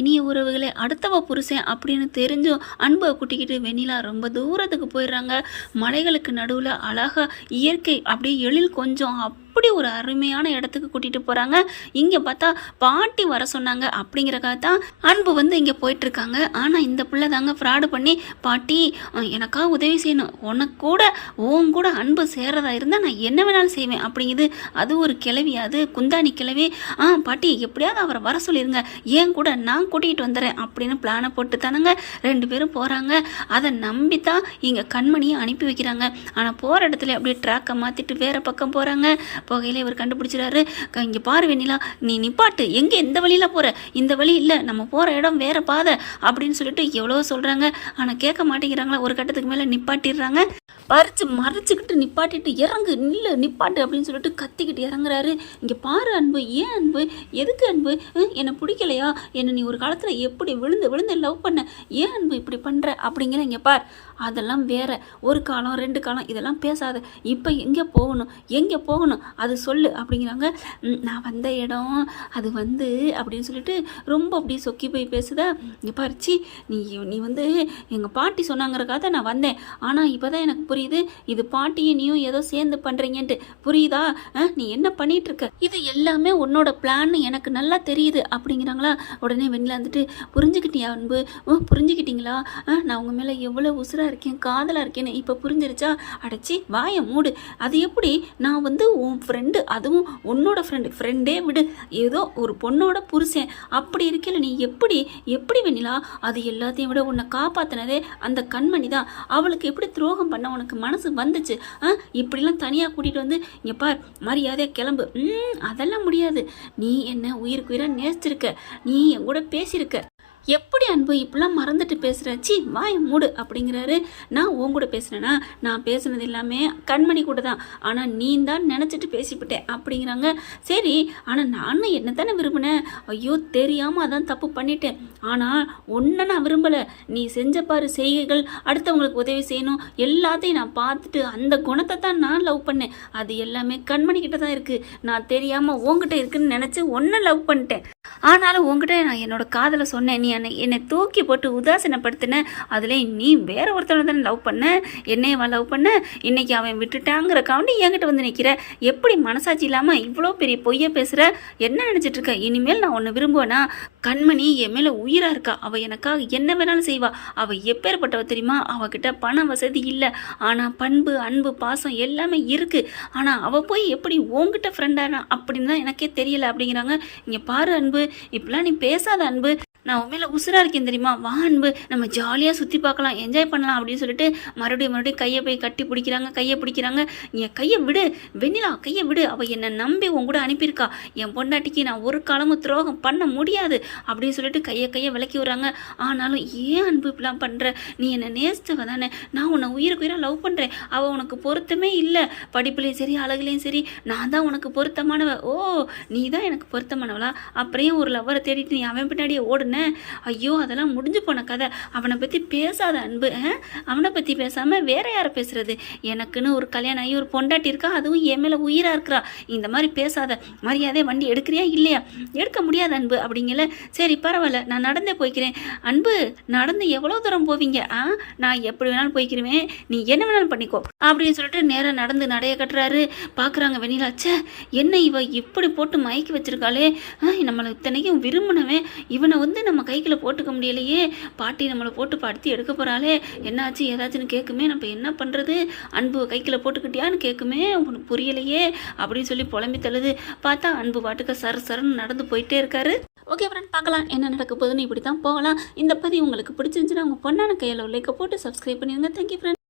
இனிய உறவுகளே, அடுத்தவ புருஷன் அப்படின்னு தெரிஞ்சும் அன்பை கூட்டிக்கிட்டு வெண்ணிலா ரொம்ப தூரத்துக்கு போயிடுறாங்க. மலைகளுக்கு நடுவில் அழகா இயற்கை அப்படியே எழில் கொஞ்சம் அப்படி ஒரு அருமையான இடத்துக்கு கூட்டிகிட்டு போகிறாங்க. இங்கே பார்த்தா பாட்டி வர சொன்னாங்க அப்படிங்கிறக்காக தான் அன்பு வந்து இங்கே போயிட்டுருக்காங்க. ஆனால் இந்த பிள்ளை தாங்க ஃப்ராடு பண்ணி, பாட்டி எனக்காக உதவி செய்யணும், உனக்கு கூட உன் கூட அன்பு சேரதா இருந்தால் நான் என்ன வேணாலும் செய்வேன் அப்படிங்குது. அது ஒரு கிளவி, அது குந்தாணி கிளவி. பாட்டி எப்படியாவது அவரை வர சொல்லிடுங்க, ஏன் கூட நான் கூட்டிகிட்டு வந்துடுறேன் அப்படின்னு பிளானை போட்டு தானங்க 2 பேரும் போகிறாங்க. அதை நம்பி தான் இங்கே கண்மணியை அனுப்பி வைக்கிறாங்க. ஆனால் போகிற இடத்துல அப்படியே ட்ராக்கை மாற்றிட்டு வேறு பக்கம் போகிறாங்க. போகையில இவர் கண்டுபிடிச்சிடாரு. இங்கே பாரு வெண்ணிலா, நீ நிப்பாட்டு, எங்கே எந்த வழியில் போகிற, இந்த வழி இல்லை, நம்ம போகிற இடம் வேற பாதை அப்படின்னு சொல்லிட்டு எவ்வளோ சொல்கிறாங்க. ஆனால் கேட்க மாட்டேங்கிறாங்களா. ஒரு கட்டத்துக்கு மேலே நிப்பாட்டிடுறாங்க. மறைச்சிக்கிட்டு நிப்பாட்டிட்டு இறங்கு, நில்லு, நிப்பாட்டு அப்படின்னு சொல்லிட்டு கத்திக்கிட்டு இறங்குறாரு. இங்கே பாரு அன்பு, ஏன் அன்பு, எதுக்கு அன்பு, என்னை பிடிக்கலையா, என்னை நீ ஒரு காலத்தில் எப்படி விழுந்து விழுந்து லவ் பண்ண, ஏன் அன்பு இப்படி பண்ணுற அப்படிங்கிற. இங்கே பார், அதெல்லாம் வேற, ஒரு காலம் 2 காலம் இதெல்லாம் பேசாத, இப்போ எங்கே போகணும் அது சொல்லு அப்படிங்கிறாங்க. நான் வந்த இடம் அது வந்து அப்படின்னு சொல்லிட்டு ரொம்ப அப்படி சொக்கி போய் பேசுதா. இங்கே பாருச்சி, நீ வந்து எங்கள் பாட்டி சொன்னாங்கிறக்காக நான் வந்தேன், ஆனால் இப்போ தான் எனக்கு புரியுது, இது பாட்டியும் நீயும் ஏதோ சேர்ந்து பண்ணுறீங்கன்ட்டு. புரியுதா, நீ என்ன பண்ணிட்டு இருக்க, இது எல்லாமே உன்னோட பிளான் எனக்கு நல்லா தெரியுது அப்படிங்கிறாங்களா. உடனே வெண்ணிலா வந்துட்டு, புரிஞ்சுக்கிட்டியா அன்பு, புரிஞ்சுக்கிட்டீங்களா, நான் உங்கள் மேலே எவ்வளோ உசுராக இருக்கேன், காதலாக இருக்கேன்னு இப்போ புரிஞ்சிருச்சா. அடைச்சி வாயை மூடு, அது எப்படி, நான் வந்து உன் ஃப்ரெண்டு, அதுவும் உன்னோட ஃப்ரெண்டே விடு, ஏதோ ஒரு பொண்ணோட புருஷன் அப்படி இருக்கல, நீ எப்படி வெண்ணிலா, அது எல்லாத்தையும் விட உன்னை காப்பாற்றினதே அந்த கண்மணி தான், அவளுக்கு எப்படி துரோகம் பண்ண உனக்கு மனசு வந்துச்சு, இப்படிலாம் தனியாக கூட்டிகிட்டு வந்து இங்கே பார், மரியாதையாக கிளம்பு. அதெல்லாம் முடியாது, நீ என்ன உயிருக்கு உயிராக நேசிச்சிருக்க, நீ என் கூட பேசியிருக்க, எப்படி அன்பு இப்படிலாம் மறந்துட்டு பேசுகிறாச்சி, வாய மூடு அப்படிங்கிறாரு. நான் உன் கூட பேசுகிறேன்னா, நான் பேசுனது எல்லாமே கண்மணி கூட தான், ஆனால் நீ தான் நினச்சிட்டு பேசிவிட்டேன் அப்படிங்கிறாங்க. சரி, ஆனால் நானும் என்ன தானே விரும்பினேன், ஐயோ தெரியாமல் அதான் தப்பு பண்ணிட்டேன், ஆனால் ஒன்றை நான் விரும்பலை, நீ செஞ்ச பாரு செய்கைகள், அடுத்தவங்களுக்கு உதவி செய்யணும் எல்லாத்தையும் நான் பார்த்துட்டு அந்த குணத்தை தான் நான் லவ் பண்ணேன், அது எல்லாமே கண்மணி கிட்ட தான் இருக்குது, நான் தெரியாமல் உங்ககிட்ட இருக்குன்னு நினச்சி ஒன்றை லவ் பண்ணிட்டேன். ஆனாலும் உங்ககிட்ட நான் என்னோட காதலை சொன்னேன், நீ என்னை தூக்கி போட்டு உதாசீனப்படுத்தின, அதில் நீ வேற ஒருத்தனை தானே லவ் பண்ண, என்னையவா லவ் பண்ண, இன்னைக்கு அவன் விட்டுட்டாங்கிறக்காண்டி என்கிட்ட வந்து நிற்கிற, எப்படி மனசாட்சி இல்லாமல் இவ்வளோ பெரிய பொய்யை பேசுகிற, என்ன நினச்சிட்டு இருக்க, இனிமேல் நான் ஒன்று விரும்புவேனா, கண்மணி என் மேலே உயிராக இருக்கா, அவள் எனக்காக என்ன வேணாலும் செய்வா, அவள் எப்பேற்பட்டவ தெரியுமா, அவகிட்ட பண வசதி இல்லை, ஆனால் பண்பு அன்பு பாசம் எல்லாமே இருக்குது, ஆனால் அவள் போய் எப்படி உங்ககிட்ட ஃப்ரெண்டானா அப்படின்னு தான் எனக்கே தெரியலை அப்படிங்கிறாங்க. இங்கே பாரு அன்பு, இப்படிலாம் நீ பேசாத அன்பு, நான் உண்மையில உசுராக இருக்கேன் தெரியுமா, வா அன்பு, நம்ம ஜாலியாக சுற்றி பார்க்கலாம், என்ஜாய் பண்ணலாம் அப்படின்னு சொல்லிட்டு மறுபடியும் கையை போய் கட்டி பிடிக்கிறாங்க, கையை பிடிக்கிறாங்க. என் கையை விடு வெண்ணிலா, கையை விடு, அவள் என்னை நம்பி உன் கூட அனுப்பியிருக்கா, என் பொண்டாட்டிக்கு நான் ஒரு காலமும் துரோகம் பண்ண முடியாது அப்படின்னு சொல்லிட்டு கையை விலக்கி விடுறாங்க. ஆனாலும் ஏன் அன்பு இப்படிலாம் பண்ணுற, நீ என்னை நேசித்தவ தானே, நான் உன்னை உயிருக்கு உயிராக லவ் பண்ணுறேன், அவள் உனக்கு பொருத்தமே இல்லை, படிப்புலேயும் சரி அழகுலேயும் சரி நான் தான் உனக்கு பொருத்தமானவ, ஓ நீ தான் எனக்கு பொருத்தமானவளா, அப்புறம் ஒரு லவ்வரை தேடிட்டு நீ அவன் பின்னாடியே ஓடுன, ஐயோ அதெல்லாம் முடிஞ்சு போன கதை, அவனை பற்றி பேசாத அன்பு, அவனை பற்றி பேசாமல் வேற யாரை பேசுறது, எனக்குன்னு ஒரு கல்யாணம் ஆகி ஒரு பொண்டாட்டி இருக்கா, அதுவும் என் மேலே உயிராக இருக்கிறா, இந்த மாதிரி பேசாத, மரியாதை வண்டி எடுக்கிறியா இல்லையா, எடுக்க முடியாது அன்பு அப்படிங்கல. சரி பரவாயில்ல, நான் நடந்தே போய்க்கிறேன். அன்பு நடந்து எவ்வளோ தூரம் போவீங்க, நான் எப்படி வேணாலும் போய்க்கிறேன், நீ என்ன வேணாலும் பண்ணிக்கோ அப்படின்னு சொல்லிட்டு நேராக நடந்து நடைய கட்டுறாரு. பார்க்குறாங்க வெண்ணிலா, ச்சே என்ன இவ இப்படி போட்டு மயக்கி வச்சிருக்காளே, நம்மளை இத்தனைக்கும் விரும்பினவன் இவனை வந்து நம்ம கைக்குள்ள போட்டுக்க முடியலையே, பாட்டி நம்மளை போட்டு படுத்தி எடுக்க போகிறாளே, என்னாச்சு ஏதாச்சுன்னு கேட்குமே, நம்ம என்ன பண்ணுறது, அன்பு கைக்குள்ள போட்டுக்கிட்டியான்னு கேட்குமே, உனக்கு புரியலையே அப்படின்னு சொல்லி புலம்பி தள்ளுது. பார்த்தா அன்பு பாட்டுக்கு சரன்னு நடந்து போயிட்டே இருக்காரு. ஓகே ஃப்ரெண்ட், பார்க்கலாம் என்ன நடக்க போகுதுன்னு, இப்படி தான் போகலாம். இந்த பதிவு உங்களுக்கு பிடிச்சிருந்துச்சுன்னா உங்கள் பொண்ணான கையில் லைக்கை போட்டு சப்ஸ்கிரைப் பண்ணிடுங்க. Thank you friend.